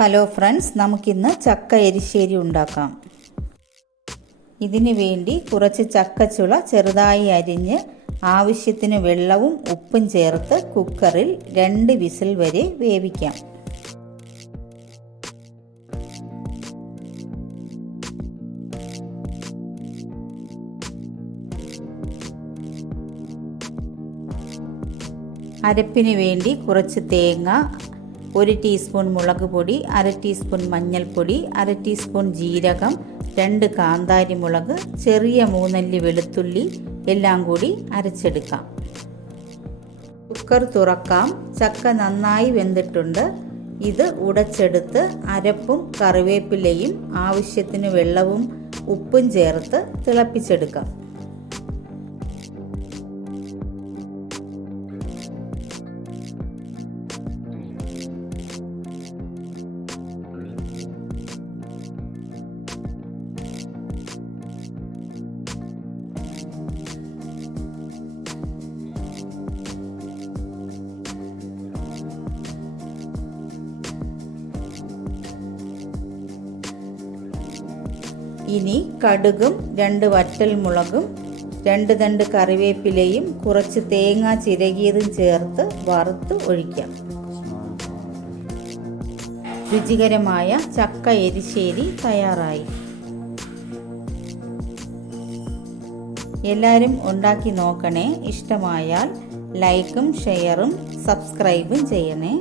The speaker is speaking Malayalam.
ഹലോ ഫ്രണ്ട്സ്, നമുക്കിന്ന് ചക്ക എരിശ്ശേരി ഉണ്ടാക്കാം. ഇതിനു വേണ്ടി കുറച്ച് ചക്കച്ചുള ചെറുതായി അരിഞ്ഞ് ആവശ്യത്തിന് വെള്ളവും ഉപ്പും ചേർത്ത് കുക്കറിൽ 2 വിസിൽ വരെ വേവിക്കാം. അരപ്പിന് വേണ്ടി കുറച്ച് തേങ്ങ, 1 ടീസ്പൂൺ മുളക് പൊടി, 1/2 ടീസ്പൂൺ മഞ്ഞൾപ്പൊടി, 1/2 ടീസ്പൂൺ ജീരകം, 2 കാന്താരി മുളക്, ചെറിയ 3 അല്ലി വെളുത്തുള്ളി എല്ലാം കൂടി അരച്ചെടുക്കാം. കുക്കർ തുറക്കാം. ചക്ക നന്നായി വെന്തിട്ടുണ്ട്. ഇത് ഉടച്ചെടുത്ത് അരപ്പും കറിവേപ്പിലയും ആവശ്യത്തിന് വെള്ളവും ഉപ്പും ചേർത്ത് തിളപ്പിച്ചെടുക്കാം. ഇനി കടുകും 2 വറ്റൽമുളകും 2 തണ്ട് കറിവേപ്പിലയും കുറച്ച് തേങ്ങ ചിരകിയതും ചേർത്ത് വറുത്ത് ഒഴിക്കാം. രുചികരമായ ചക്ക എരിശ്ശേരി തയ്യാറായി. എല്ലാവരും ഉണ്ടാക്കി നോക്കണേ. ഇഷ്ടമായാൽ ലൈക്കും ഷെയറും സബ്സ്ക്രൈബും ചെയ്യണേ.